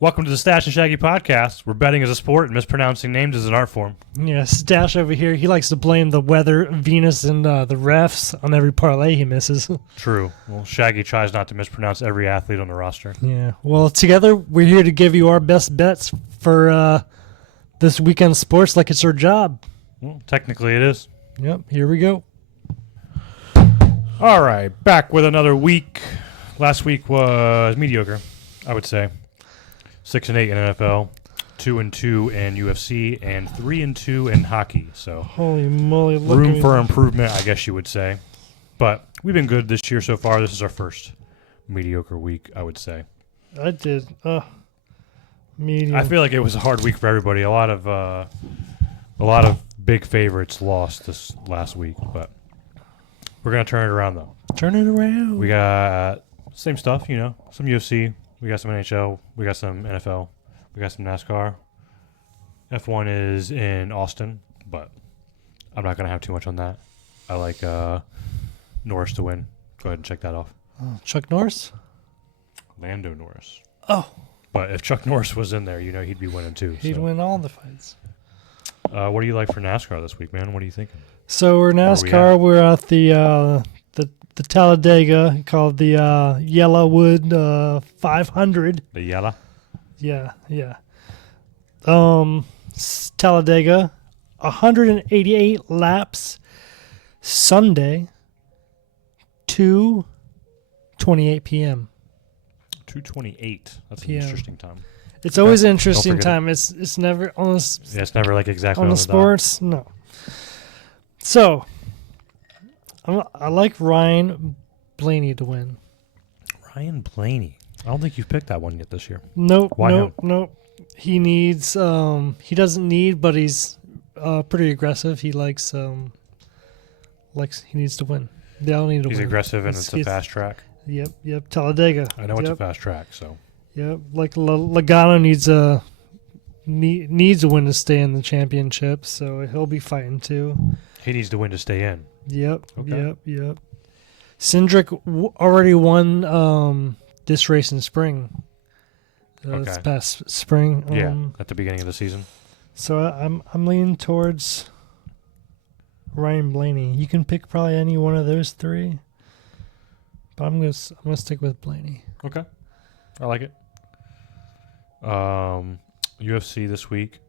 Welcome to the Stash and Shaggy podcast, where betting is a sport and mispronouncing names is an art form. Yeah, Stash over here, he likes to blame the weather, Venus, and the refs on every parlay he misses. True. Well, Shaggy tries not to mispronounce every athlete on the roster. Yeah, well, together we're here to give you our best bets for this weekend sports like it's our job. Well, technically it is. Yep, here we go. All right, back with another week. Last week was mediocre, I would say. 6-8 in NFL, 2-2 in UFC, and 3-2 in hockey. So Holy moly, room for improvement, I guess you would say. But we've been good this year so far. This is our first mediocre week, I would say. I did. Medium. I feel like it was a hard week for everybody. A lot of big favorites lost this last week, but we're gonna turn it around though. Turn it around. We got same stuff, some UFC. We got some NHL. We got some NFL. We got some NASCAR. F1 is in Austin, but I'm not going to have too much on that. I like Norris to win. Go ahead and check that off. Chuck Norris? Lando Norris. Oh. But if Chuck Norris was in there, he'd be winning too. He'd win all the fights. What do you like for NASCAR this week, man? What are you thinking? So we're NASCAR. We're at the Talladega, called the Yellowwood 500. The Yella? Yeah. Talladega, 188 laps, Sunday, 2:28 p.m. 2:28. That's an PM. Interesting time. It's always an interesting time. It's never on the it's never like exactly on the sports. No. So I like Ryan Blaney to win. Ryan Blaney. I don't think you've picked that one yet this year. Nope. Why Nope. He needs. He doesn't need, but he's pretty aggressive. He likes. He needs to win. They all need to win. He's aggressive, and it's a fast track. Yep. Talladega. I know it's a fast track, so. Yep. Like Logano needs a win to stay in the championship, so he'll be fighting too. He needs to win to stay in. Yep. Okay. Yep. Cindric already won this race in spring. This past spring. At the beginning of the season. So I'm leaning towards Ryan Blaney. You can pick probably any one of those three, but I'm gonna stick with Blaney. Okay, I like it. UFC this week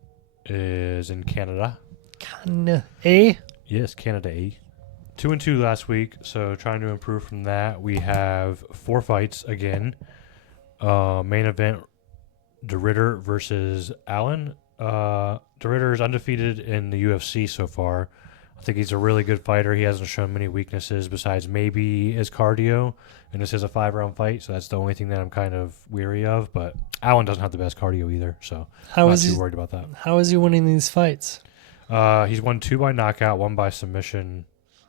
is in Canada. Canada. Yes, Canada A. 2-2 last week, so trying to improve from that. We have 4 fights again. Main event, DeRitter versus Allen. DeRitter is undefeated in the UFC so far. I think he's a really good fighter. He hasn't shown many weaknesses besides maybe his cardio, and this is a 5-round fight, so that's the only thing that I'm kind of weary of. But Allen doesn't have the best cardio either, so I'm not too worried about that. How is he winning these fights? He's won 2 by knockout, 1 by submission.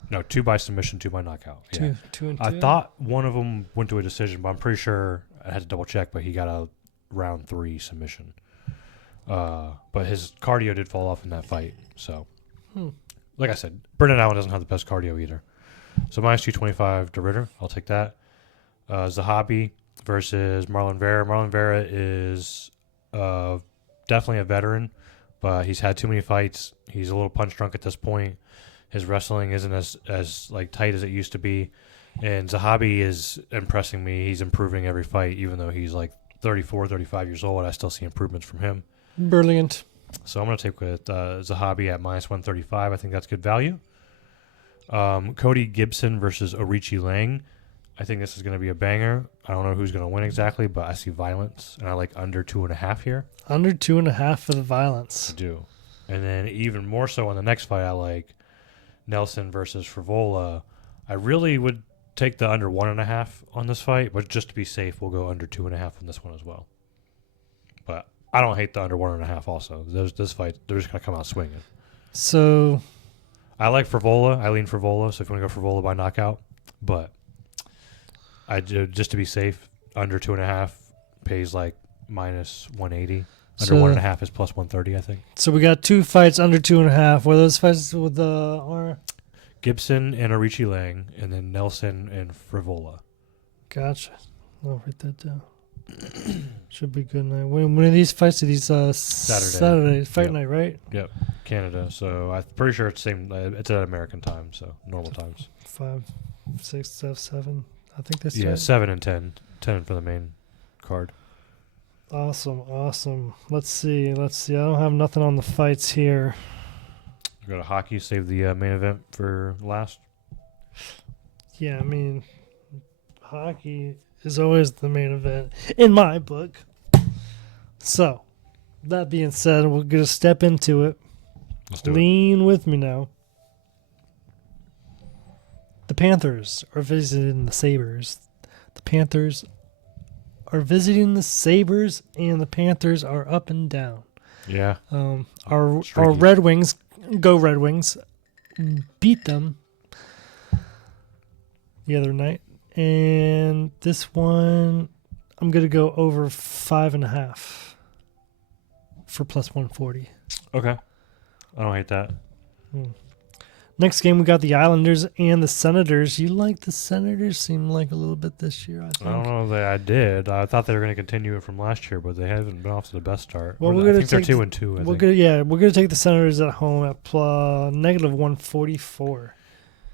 No, 2 by submission, 2 by knockout. Yeah. Two and two. I thought one of them went to a decision, but I'm pretty sure I had to double check. But he got a round 3 submission. But his cardio did fall off in that fight. So, like I said, Brendan Allen doesn't have the best cardio either. So minus 225 DeRitter, I'll take that. Zahabi versus Marlon Vera. Marlon Vera is definitely a veteran, but he's had too many fights. He's a little punch drunk at this point. His wrestling isn't as like tight as it used to be. And Zahabi is impressing me. He's improving every fight, even though he's like 34, 35 years old. I still see improvements from him. Brilliant. So I'm going to take with Zahabi at minus 135. I think that's good value. Cody Gibson versus Orichi Lang. I think this is going to be a banger. I don't know who's going to win exactly, but I see violence, and I like under 2.5 here. Under 2.5 for the violence. I do. And then even more so on the next fight, I like Nelson versus Frivola. I really would take the under 1.5 on this fight, but just to be safe, we'll go under 2.5 on this one as well. But I don't hate the under 1.5 also. This fight, they're just going to come out swinging. So I like Frivola. I lean Frivola, so if you want to go Frivola by knockout. But just to be safe, under 2.5 pays like minus 180. Under 1.5 is plus 130, I think. So we got 2 fights under 2.5. What are those fights with the Gibson and Orichi Lang, and then Nelson and Frivola. Gotcha. I'll write that down. Should be good night. When are these fights? Are these Saturday fight Yep. night, right? Yep, Canada. So I'm pretty sure it's same. It's at American time, so normal times. 5, 6, 7. I think that's Yeah, right. 7 and 10. 10 for the main card. Awesome. Let's see. I don't have nothing on the fights here. We go to hockey. Save the main event for last. Yeah, I mean, hockey is always the main event in my book. So, that being said, we're going to step into it. Let's do it. Lean with me now. The Panthers are visiting the Sabres. The Panthers are visiting the Sabres, and the Panthers are up and down. Yeah. Our Streaky. Red Wings, go Red Wings, beat them the other night. And this one, I'm going to go over 5.5 for plus 140. Okay. I don't hate that. Next game, we got the Islanders and the Senators. You like the Senators? Seem like a little bit this year, I think. I don't know that I did. I thought they were going to continue it from last year, but they haven't been off to the best start. Well, Or we're I gonna think they're take 2 the- and 2. We're going to take the Senators at home at negative 144.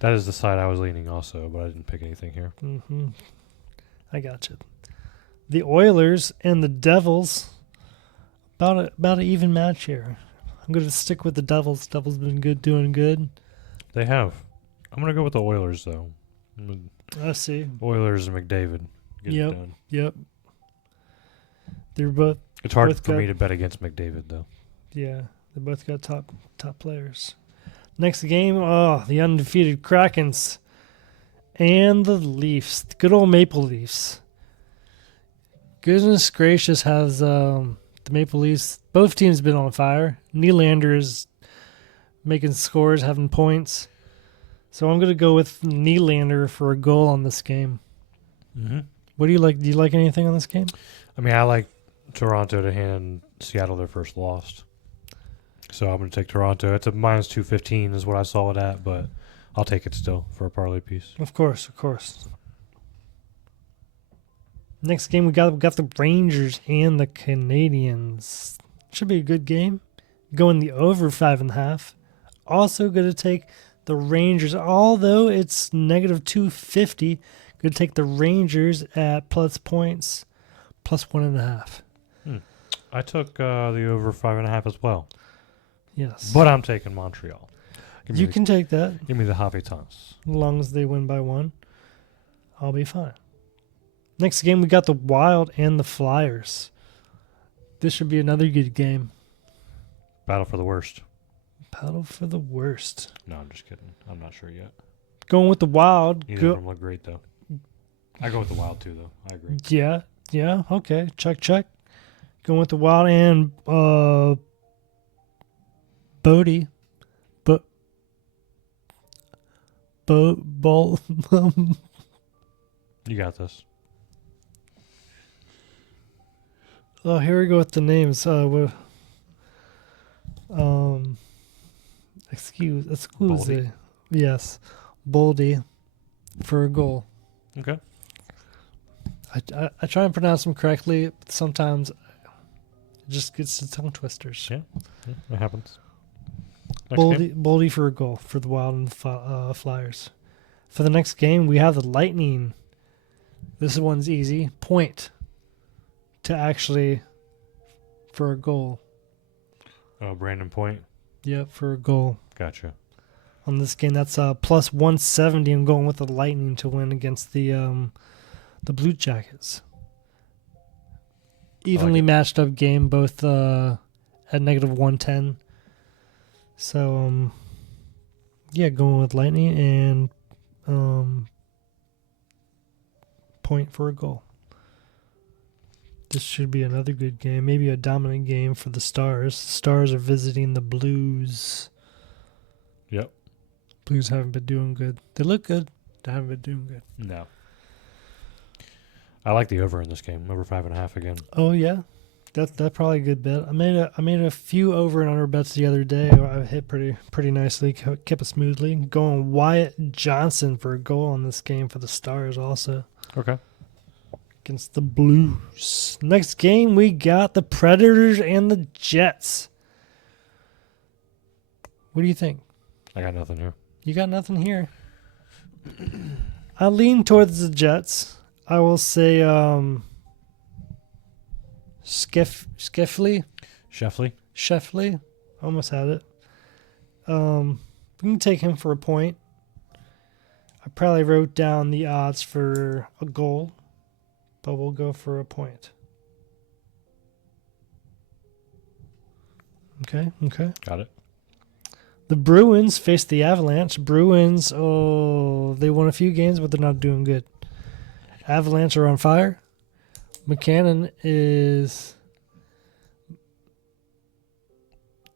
That is the side I was leaning also, but I didn't pick anything here. Mm-hmm. I got you. The Oilers and the Devils, about an even match here. I'm going to stick with the Devils. Devils been doing good. They have. I'm going to go with the Oilers, though. I see. Oilers and McDavid. Get it Yep. done. Yep. They're both, It's hard Both for me got- to bet against McDavid, though. yeah, they both got top players. Next game, the undefeated Krakens and the Leafs. The good old Maple Leafs. Goodness gracious, has the Maple Leafs, both teams been on fire. Nylander is making scores, having points. So I'm going to go with Nylander for a goal on this game. Mm-hmm. What do you like? Do you like anything on this game? I mean, I like Toronto to hand Seattle their first loss. So I'm going to take Toronto. It's a minus 215 is what I saw it at, but I'll take it still for a parlay piece. Of course. Next game, we got the Rangers and the Canadians. Should be a good game. Going the over 5.5. Also going to take the Rangers, although it's negative 250. Going to take the Rangers at plus points, plus 1.5. I took the over 5.5 as well, Yes, but I'm taking Montreal. you can take that Give me the Habitants. as long as they win by 1. I'll be fine. Next game, we got the Wild and the Flyers. This should be another good game. Battle for the worst. Battle for the worst. No, I'm just kidding. I'm not sure yet. Going with the Wild. Neither of them look great, though. I go with the Wild, too, though. I agree. Yeah, okay. Check. Going with the Wild and Bodie. You got this. Oh, here we go with the names. Excuse Boldy. me. Yes, Boldy for a goal. Okay. I try and pronounce them correctly. But sometimes it just gets the tongue twisters. Yeah, it happens. Next game? Boldy for a goal for the Wild and Flyers. For the next game, we have the Lightning. This one's easy. Point to actually for a goal. Oh, Brandon Point. Yep, for a goal. Gotcha. On this game, that's plus 170. I'm going with the Lightning to win against the Blue Jackets. Evenly matched up game, both at negative 110. So, yeah, going with Lightning and Point for a goal. This should be another good game. Maybe a dominant game for the Stars. The Stars are visiting the Blues. Yep. Blues haven't been doing good. They look good. They haven't been doing good. No. I like the over in this game. Over 5.5 again. Oh yeah, that's probably a good bet. I made a few over and under bets the other day. I hit pretty nicely, kept it smoothly. Going Wyatt Johnson for a goal on this game for the Stars also. Okay. against the Blues. Next game, we got the Predators and the Jets. What do you think? I got nothing here. You got nothing here. I lean towards the Jets. I will say Scheffley. Sheffley? Almost had it. We can take him for a point. I probably wrote down the odds for a goal, but we'll go for a point. Okay. Got it. The Bruins face the Avalanche. Bruins, they won a few games, but they're not doing good. Avalanche are on fire. McKinnon is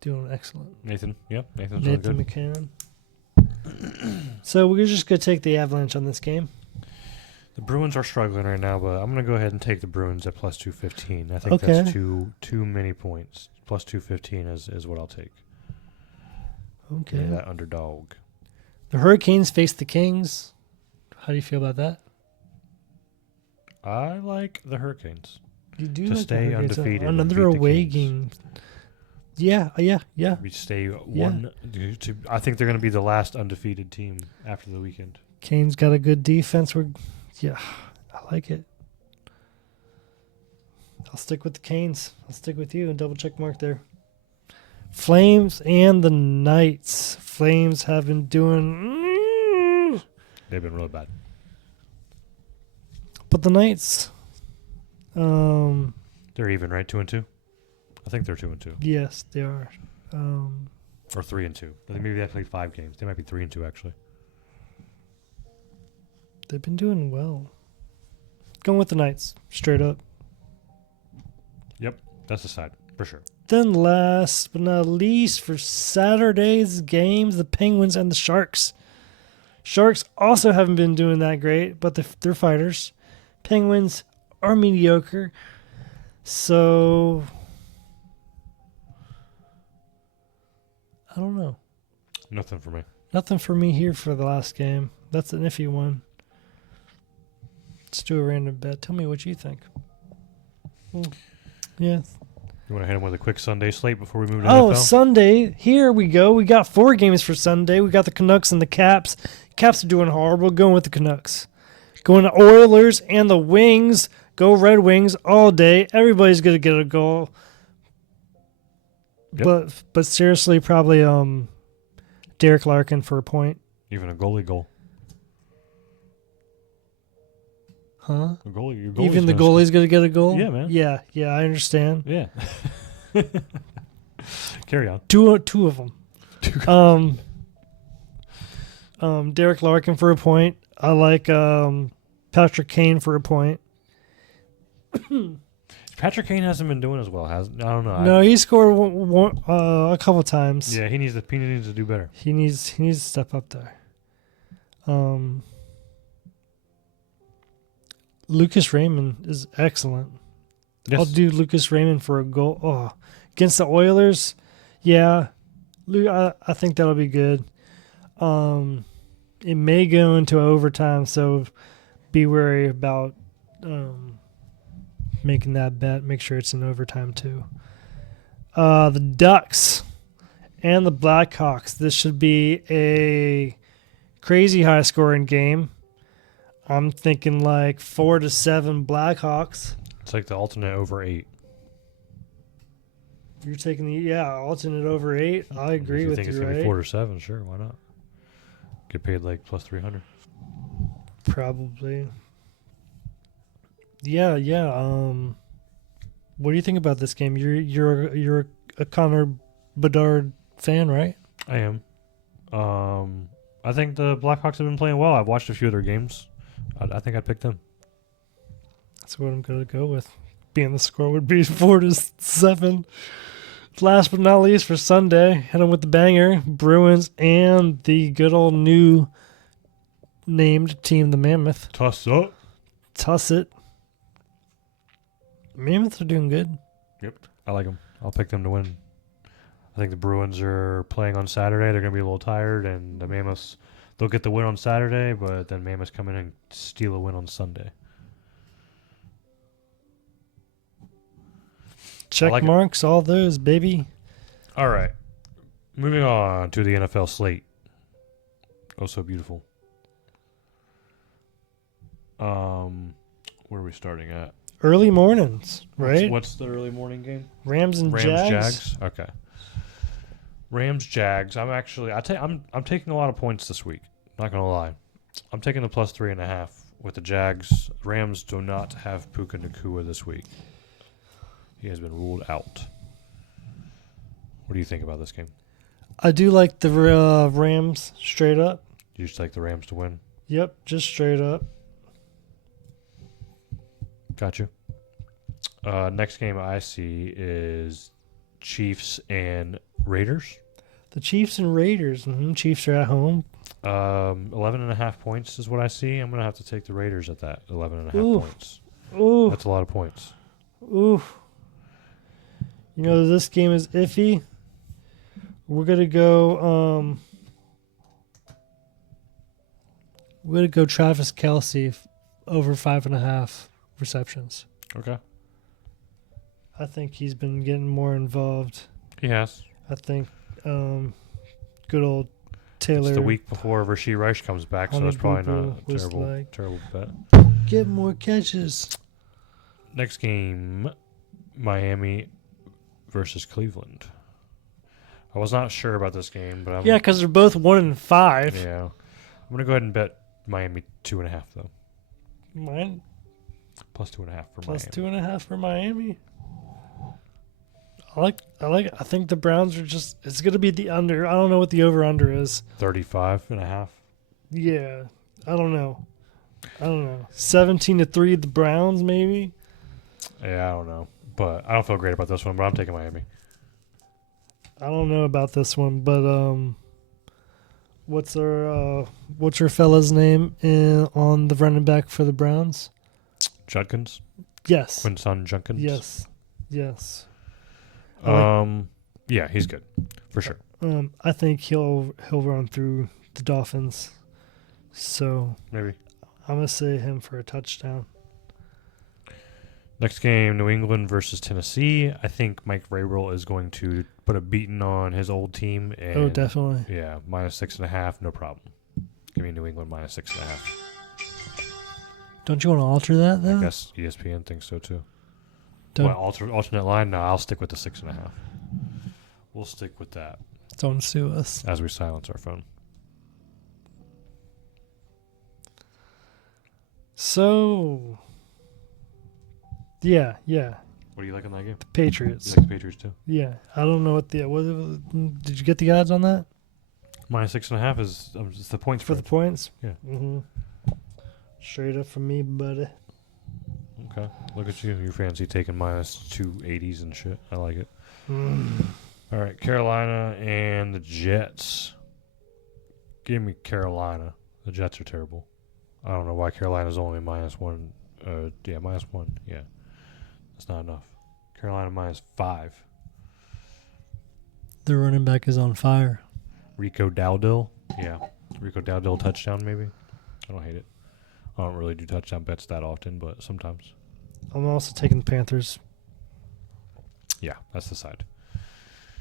doing excellent. Nathan's really good. McKinnon. So we're just going to take the Avalanche on this game. The Bruins are struggling right now, but I'm going to go ahead and take the Bruins at plus 215. I think that's too many points. Plus 215 is what I'll take. Okay. Yeah, that underdog. The Hurricanes face the Kings. How do you feel about that? I like the Hurricanes. You do to like stay the Hurricanes. undefeated. Another away game. Yeah. We stay one. I think they're going to be the last undefeated team after the weekend. Kane's got a good defense. I like it. I'll stick with the Canes. I'll stick with you and double check mark there. Flames and the Knights. Flames have been doing... They've been really bad. But the Knights... They're even, right? 2-2? I think they're 2-2. Yes, they are. Or 3-2. I think maybe they have played 5 games. They might be 3-2, actually. They've been doing well. Going with the Knights, straight up. Yep, that's the side, for sure. Then last but not least, for Saturday's games, the Penguins and the Sharks. Sharks also haven't been doing that great, but they're fighters. Penguins are mediocre. So, I don't know. Nothing for me. Nothing for me here for the last game. That's an iffy one. Let's do a random bet. Tell me what you think. Yeah. You want to hit him with a quick Sunday slate before we move to Oh, NFL? Sunday. Here we go. We got 4 games for Sunday. We got the Canucks and the Caps. Caps are doing horrible. Going with the Canucks. Going to Oilers and the Wings. Go Red Wings all day. Everybody's going to get a goal. Yep. But seriously, probably Derek Larkin for a point. Even a goalie goal. Huh? Your goalie's Even the gonna goalie's going to get a goal? Yeah, man. Yeah, I understand. Yeah. Carry on. Two of them. Derek Larkin for a point. I like Patrick Kane for a point. Patrick Kane hasn't been doing as well. I don't know. No, he scored one, a couple times. Yeah, he needs to do better. He needs to step up there. Lucas Raymond is excellent. Yes. I'll do Lucas Raymond for a goal. Oh, against the Oilers, yeah. I think that'll be good. It may go into overtime, so be wary about making that bet. Make sure it's in overtime too. The Ducks and the Blackhawks. This should be a crazy high-scoring game. I'm thinking like 4-7 Blackhawks. It's like the alternate over 8. You're taking the alternate over 8. I agree with you. If you think it's gonna be 4-7, sure, why not? Get paid like plus 300. Probably. Yeah. What do you think about this game? You're a Connor Bedard fan, right? I am. I think the Blackhawks have been playing well. I've watched a few of their games. I think I'd pick them. That's what I'm going to go with. Being the score would be 4-7. Last but not least for Sunday, hit them with the banger. Bruins and the good old new named team, the Mammoth. Toss up. Tuss it. Mammoths are doing good. Yep. I like them. I'll pick them to win. I think the Bruins are playing on Saturday. They're going to be a little tired, and the Mammoths, they'll get the win on Saturday, but then Mammoths come in and steal a win on Sunday. Check like it. marks, all those, baby. All right. Moving on to the NFL slate. Oh, so beautiful. Where are we starting at? Early mornings, right? What's the early morning game? Rams and Jags. Okay. Rams Jags. I'm taking a lot of points this week. Not gonna lie. I'm taking the plus 3.5 with the Jags. Rams do not have Puka Nacua this week. He has been ruled out. What do you think about this game? I do like the Rams straight up. You just like the Rams to win? Yep, just straight up. Gotcha. Next game I see is Chiefs and Raiders. The Chiefs and Raiders. Chiefs are at home. 11.5 points is what I see. I'm going to have to take the Raiders at that. 11.5 points. Ooh. That's a lot of points. Ooh. You know, this game is iffy. We're going to go... we're going to go Travis Kelce over 5.5 receptions. Okay. I think he's been getting more involved. He has. I think good old Taylor. It's the week before Rashee Rice comes back, so it's probably not a terrible bet. Get more catches. Next game, Miami versus Cleveland. I was not sure about this game, but yeah, because they're both 1-5. Yeah, I'm gonna go ahead and bet Miami 2.5 though. Mine plus 2.5 for plus Miami. 2.5 for Miami. I think the Browns are just. It's gonna be the under. I don't know what the over under is. 35.5. Yeah, I don't know. 17-3 the Browns maybe. Yeah, I don't know, but I don't feel great about this one. But I'm taking Miami. I don't know about this one, but what's your fella's name on the running back for the Browns? Judkins. Yes. Quinson Judkins. Yes. Yeah, he's good for sure. I think he'll run through the Dolphins. So maybe I'm gonna say him for a touchdown. Next game, New England versus Tennessee. I think Mike Vrabel is going to put a beating on his old team. And definitely. Yeah, minus 6.5, no problem. Give me New England minus 6.5. Don't you want to alter that though? I guess ESPN thinks so too. Don't alternate line? No, I'll stick with the 6.5. We'll stick with that. Don't sue us. As we silence our phone. So, yeah. What do you like in that game? The Patriots. You like the Patriots too? Yeah, I don't know what did you get the odds on that? Minus 6.5 is the points for the points. Yeah. Mm-hmm. Straight up from me, buddy. Okay, look at you. You're fancy taking minus 280s and shit. I like it. All right, Carolina and the Jets. Give me Carolina. The Jets are terrible. I don't know why Carolina's only minus 1. Minus 1. Yeah, that's not enough. Carolina minus 5. The running back is on fire. Rico Dowdle. Yeah, Rico Dowdle touchdown maybe. I don't hate it. I don't really do touchdown bets that often, but sometimes. I'm also taking the Panthers. Yeah, that's the side.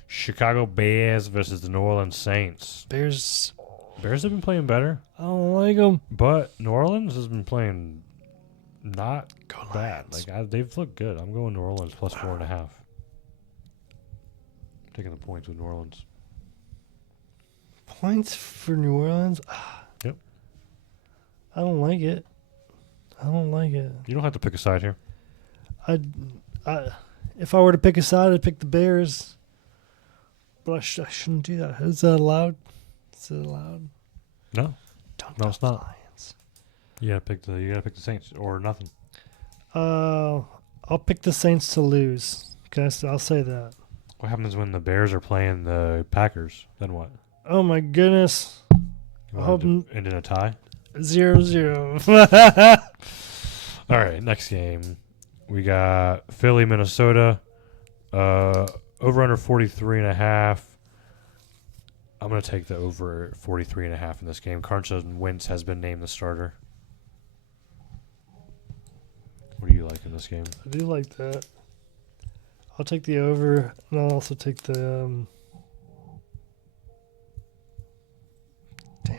Chicago Bears versus the New Orleans Saints. Bears have been playing better. I don't like them. But New Orleans has been playing not bad. Lions. They've looked good. I'm going New Orleans plus 4.5. Taking the points with New Orleans. Points for New Orleans? Yep. I don't like it. You don't have to pick a side here. If I were to pick a side, I'd pick the Bears. But I shouldn't do that. Is that allowed? Is it allowed? No. No, it's not. Lions. You gotta pick the Saints or nothing. I'll pick the Saints to lose. Okay, so I'll say that. What happens when the Bears are playing the Packers? Then what? Oh my goodness! I hope end in a tie. 0-0. All right, next game. We got Philly, Minnesota. Over under 43.5. I'm going to take the over 43.5 in this game. Carson Wentz has been named the starter. What do you like in this game? I do like that. I'll take the over, and I'll also take the. Damn.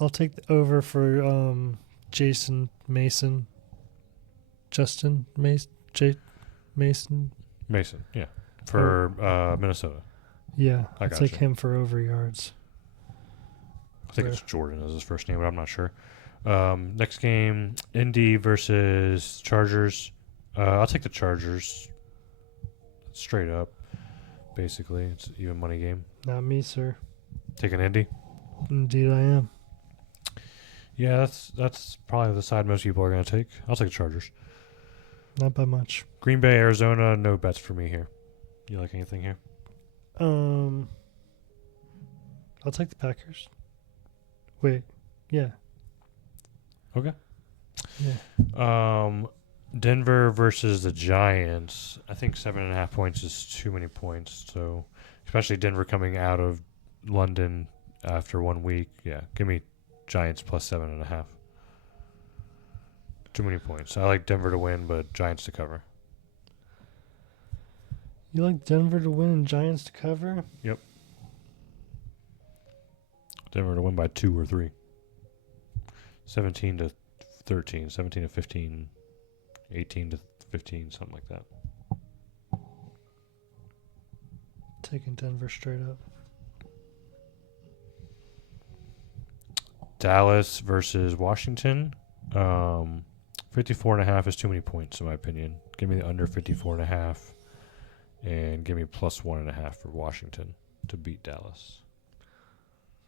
I'll take the over for Jason Mason. Justin Mason. Mason. Mason, yeah. For Minnesota. Yeah, I I'll got take you. him for over yards. I think it's Jordan as his first name, but I'm not sure. Next game, Indy versus Chargers. I'll take the Chargers. Straight up, basically. It's an even money game. Not me, sir. Taking Indy? Indeed, I am. Yeah, that's probably the side most people are going to take. I'll take the Chargers. Not by much. Green Bay, Arizona, no bets for me here. You like anything here? I'll take the Packers. Wait, yeah. Okay. Yeah. Denver versus the Giants. I think 7.5 points is too many points. So, especially Denver coming out of London after 1 week. Yeah, give me Giants plus 7.5. Too many points. I like Denver to win, but Giants to cover. You like Denver to win and Giants to cover? Yep. Denver to win by 2 or 3. 17 to 13, 17 to 15, 18 to 15, something like that. Taking Denver straight up. Dallas versus Washington. 54.5 is too many points in my opinion. Give me the under 54.5 and give me plus 1.5 for Washington to beat Dallas.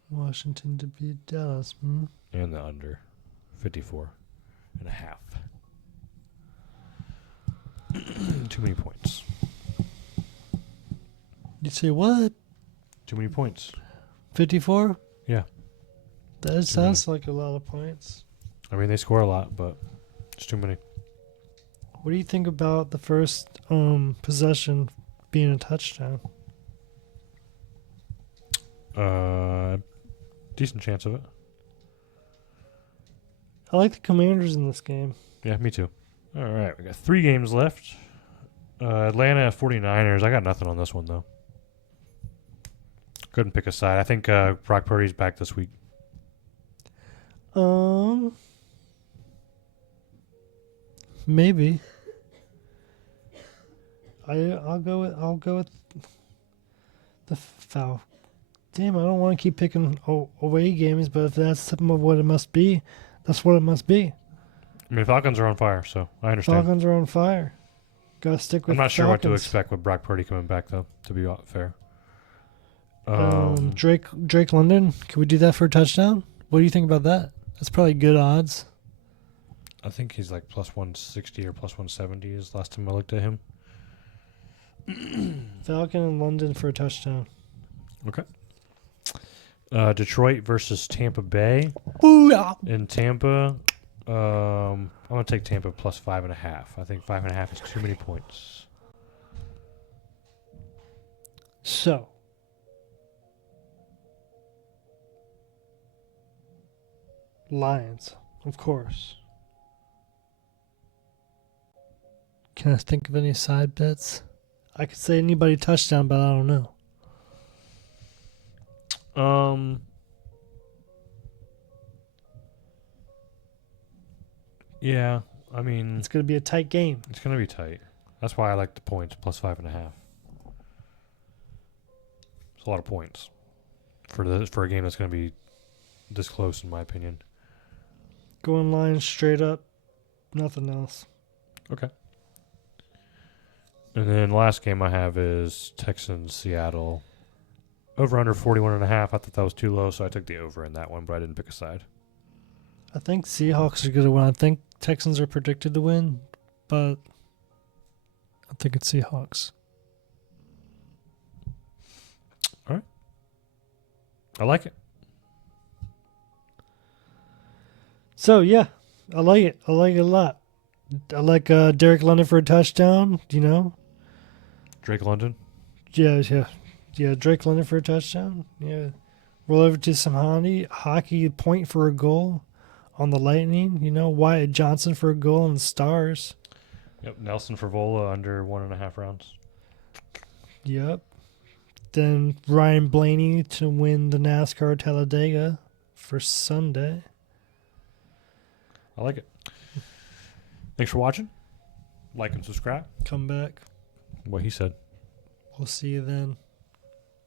Washington to beat Dallas. And the under 54.5. Too many points. You say what? Too many points. 54? Yeah. That sounds like a lot of points. I mean, they score a lot, but it's too many. What do you think about the first possession being a touchdown? Decent chance of it. I like the Commanders in this game. Yeah, me too. All right, we got 3 games left. Atlanta 49ers. I got nothing on this one, though. Couldn't pick a side. I think Brock Purdy's back this week. Maybe. I'll go with the foul. Damn, I don't want to keep picking away games, but if that's some of what it must be, that's what it must be. I mean, Falcons are on fire, so I understand. Falcons are on fire. Gotta stick with. I'm not sure what to Falcons. expect with Brock Purdy coming back, though. To be fair. Drake London. Can we do that for a touchdown? What do you think about that? That's probably good odds. I think he's like plus 160 or plus 170 is last time I looked at him. Falcon and London for a touchdown. Okay. Detroit versus Tampa Bay. Booyah! In Tampa, I'm going to take Tampa plus 5.5. I think 5.5 is too many points. So. Lions, of course. Can I think of any side bets? I could say anybody touchdown, but I don't know. Yeah, I mean, It's going to be a tight game. it's going to be tight. That's why I like the points plus 5.5. It's a lot of points for a game that's going to be this close, in my opinion. Going Lions straight up. Nothing else. Okay. And then last game I have is Texans Seattle. Over under 41.5. I thought that was too low, so I took the over in that one, but I didn't pick a side. I think Seahawks are going to win. I think Texans are predicted to win, but I think it's Seahawks. All right. I like it. So, yeah, I like it. I like it a lot. I like Derek London for a touchdown, you know? Drake London. Yeah, Drake London for a touchdown. Yeah. Roll over to some hockey point for a goal on the Lightning. Wyatt Johnson for a goal on the Stars. Yep, Nelson Frivola under 1.5 rounds. Yep. Then Ryan Blaney to win the NASCAR Talladega for Sunday. I like it. Thanks for watching. Like and subscribe. Come back. What he said. We'll see you then.